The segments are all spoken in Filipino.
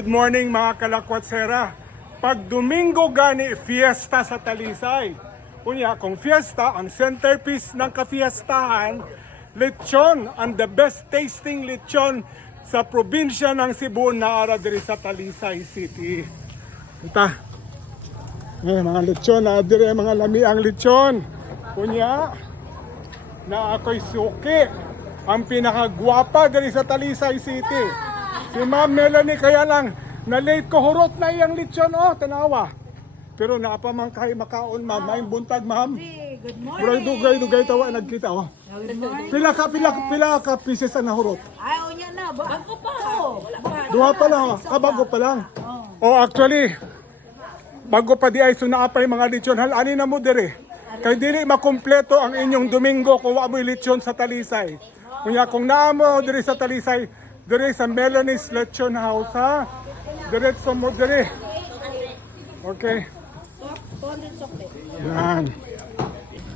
Good morning mga kalakwatsera. Pag Domingo gani fiesta sa Talisay. Kunya kung fiesta ang centerpiece ng kafiestahan, lechon, ang the best tasting lechon sa probinsya ng Cebu na ara diri sa Talisay City. Ita. Mga lechon na diri mga lami ang lechon. Kunya na ako'y suki ang pinakagwapa diri sa Talisay City. Si Ma'am Melanie kaya lang na-late ko hurot na iyang lechon tanawa. Pero naapamang kayo makaon ma'am, may buntag ma'am. Good morning. Dugay tawa nagkita Good morning. Pila ka pieces ang nahurot. Ayaw niya na. Bago pa. Duha pa lang, bago pa lang. Actually, bago pa di ay sunaapay mga lechon hal ani na mo dire. Kay dili makumpleto ang inyong Domingo kung wa mo'y lechon sa Talisay. Kunya kung naa mo dire sa Talisay, dire sa Melanie's Lechon House ha. Diretso mo dire. Okay. Yan.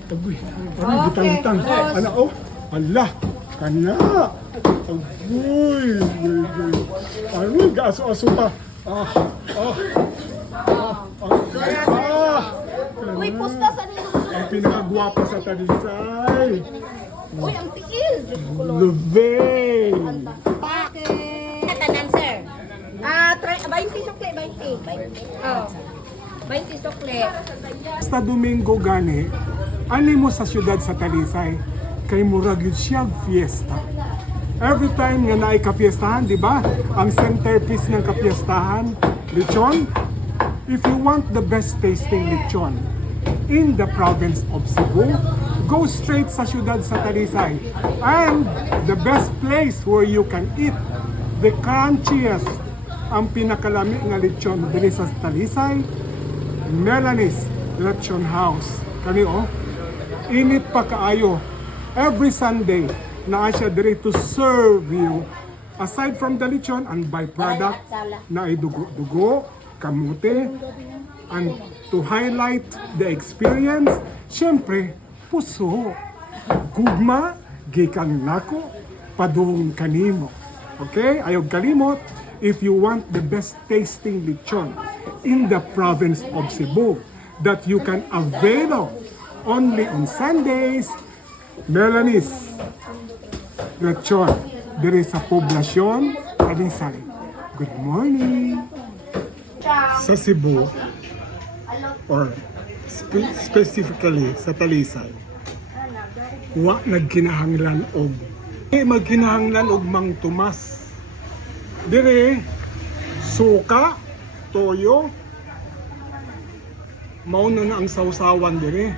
Agoy. Ano gitang-gitang. Ano Allah. Kana. Agoy. Ano gaso-aso pa. Uy, pusta sa nilo. Ang pinakagwapa sa Talisay. Uy, ang tiil. Diyos ko, Lord. Luvey. Bakit? Tanan, sir. 20 sukle, 20. Oh. 20 sukle. Sa Domingo gani, ani mo sa syudad sa Talisay, kay murag yun siya fiesta. Every time nga naay kapiestahan, di ba? Ang centerpiece ng kapiestahan, lechon. If you want the best tasting lechon in the province of Cebu, go straight sa syudad sa Talisay. And the best place where you can eat the crunchiest, ang pinakalami nga lechon dili sa Talisay, Melanie's Lechon House. Kani init pa kaayo. Every Sunday naa siya diri to serve you. Aside from the lechon, ang byproduct na ay dugo, kamote, and to highlight the experience, syempre, puso, gugma, gikan nako, padung kanimo. Okay? Ayog kalimot, if you want the best tasting lechon in the province of Cebu that you can avail of only on Sundays, Melanie's Lechon diri sa poblasyon Talisay. Good morning. Sa Cebu or specifically sa Talisay, wa nagkinahanglan og magkinahanglan og Mang Tomas. Dire suka, toyo, mao na ang sausawan dire.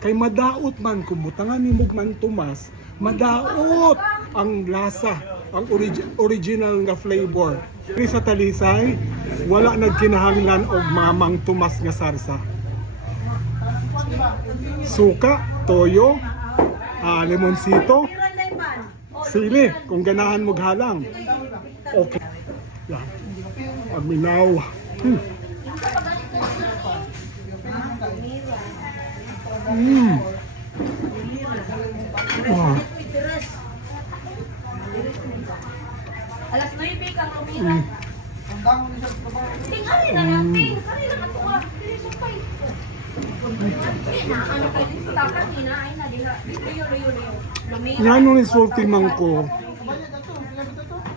Kay madaot man kung butangan ni Mang Tomas, madaot ang lasa, ang original nga flavor. Dire sa Talisay, wala nagkinahanglan og Mang Tomas nga sarsa. Suka, toyo, lemonsito, sili kung ganahan mo halang. Okay. Yan. Aminaw. Wow. Alas 9 kang umira. Tingali na natin. Kali na matuwa. Dili supay. Ano kayo dito takan ina ay na dila. Layo. Nga nung isulti man ko,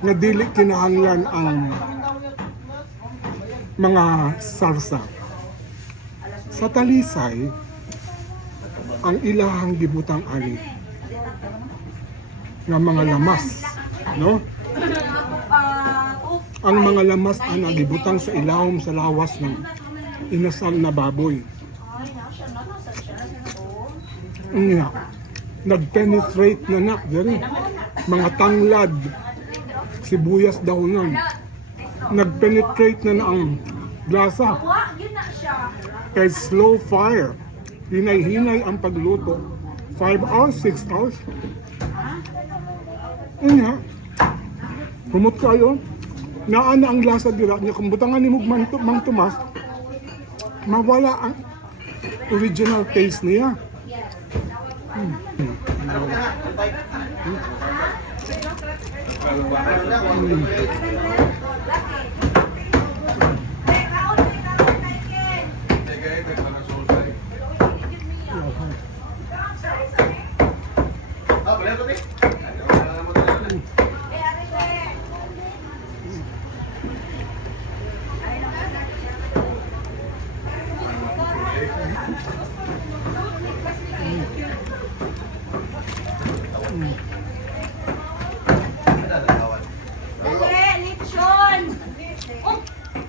na dili kinahanglan ang mga sarsa. Sa Talisay, ang ilahang gibutang ani nga mga lamas, no? Ang mga lamas ana gibutang sa ilahom sa lawas ng inasal na baboy. Nga, nag-penetrate na diri. Mga tanglad, sibuyas daw nun. Nag-penetrate na ang lasa. Kay slow fire. Hinay-hinay ang pagluto. 5 hours, 6 hours. Nga, humot kayo. Naana ang lasa dira niya. Kung butangan ni Mang Tomas, mawala ang original taste niya.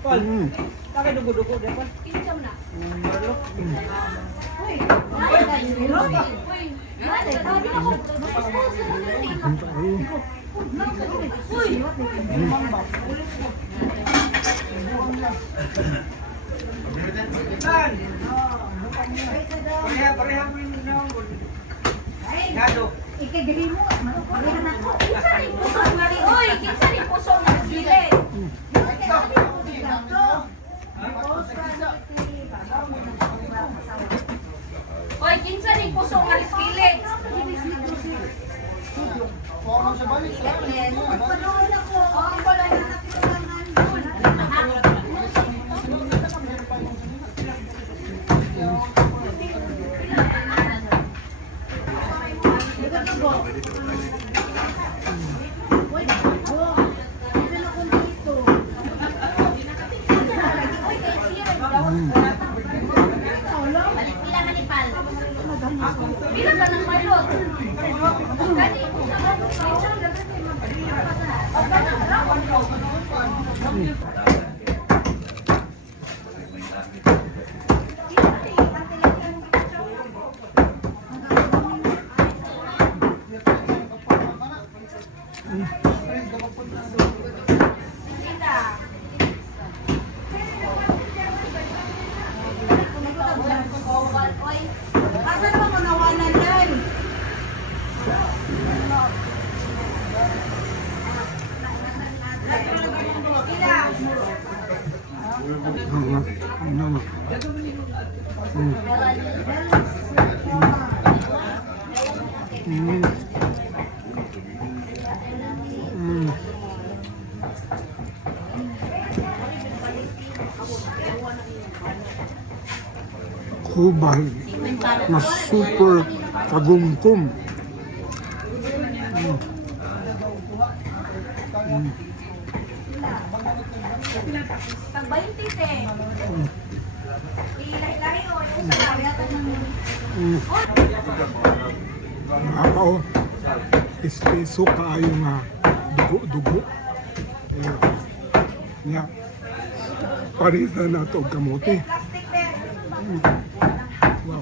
Pakai dugo-dugo deh, Pal. Kinsa mo na. Uy. Pareha mo yung Gado. Ikadiri mo. Pareha na ko. Kinsa rin puso nga rin. Uy, kinsa rin puso nga sile. Uy, kinsa rin puso nga skillet. Bila ka ng malot? Asa naman manawanan yan? Kubay na super kagumkum. Pag 20 te. Ilahi-lahi o yung sa kagatan ng Ako, espeso kaayo nga dugo-dugo. Nya, parisa na ito og kamote. plastic te. Wow.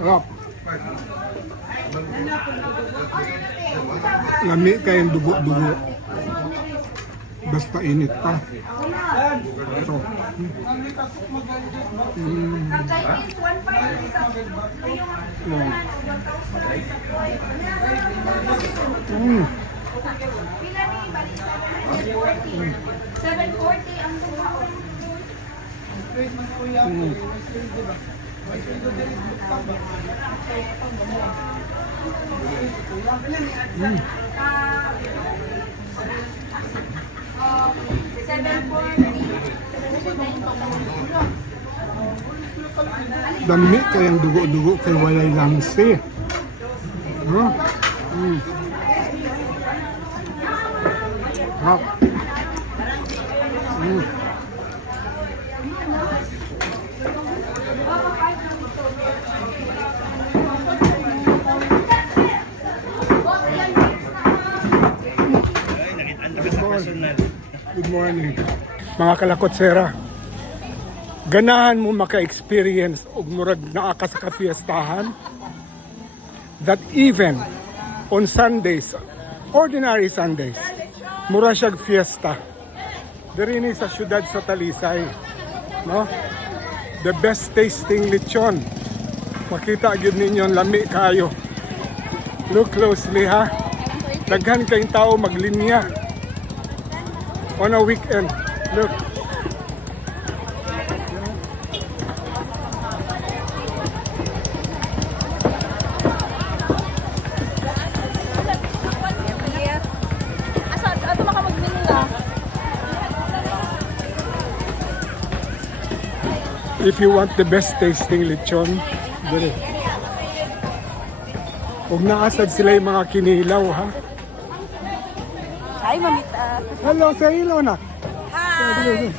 Sarap. Lami kayong dugo-dugo. Basta init pa. Ito. Ang Chinese 1.5 isa. Pila ni balik 740. 740 ang tumaon. Dami kayang dugo-dugo kay walay lamsi. Huh? Sarap. Good morning. Mga kalakotsera, ganahan mo maka-experience og murag naa ka sa kafiestahan that even on Sundays, ordinary Sundays, mura siyag fiesta. Diri ni sa syudad sa Talisay, no? The best tasting lechon. Makita gyud ninyo lami kayo. Look closely ha. Daghan kayong tao maglinya on a weekend. Look. If you want the best tasting lechon, dire. Huwag naasad sila yung mga kinilaw, ha? Ay, mamita. Hello, say hello na. Hi.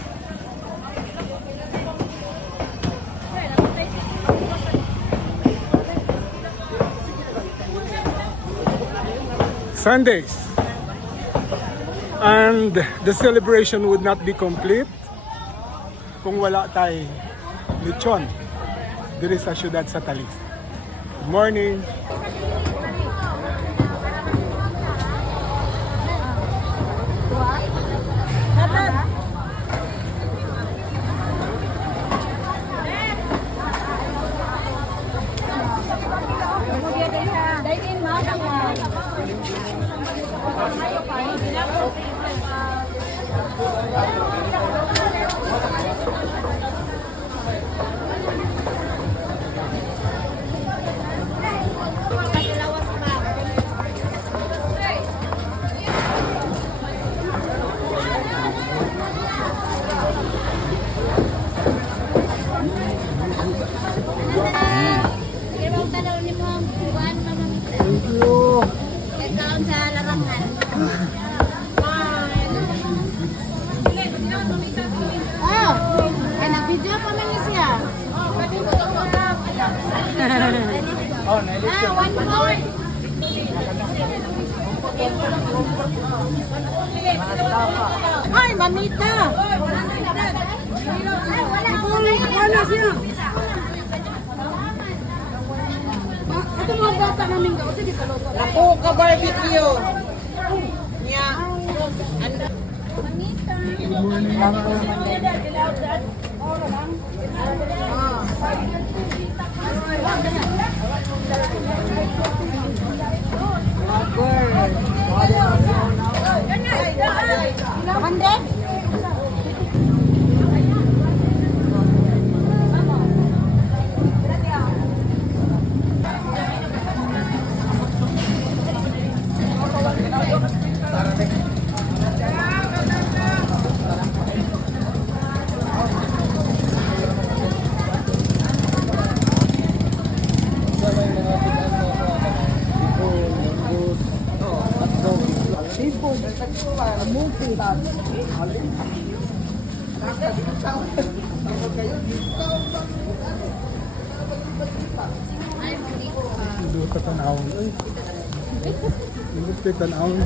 Sundays. And the celebration would not be complete kung wala tayong lechon diri sa syudad sa Talisay. Good morning! Thank you. Kaya sa larangan. Oh, kaya nag-video pa man siya. One more. Ay, mamita. Wala siya. Ito mga bata namin daw. Sige, kaloto. Ako ka barbecue. Nya. Hundred? Hindi ka tanawin. Hindi ka tanawin.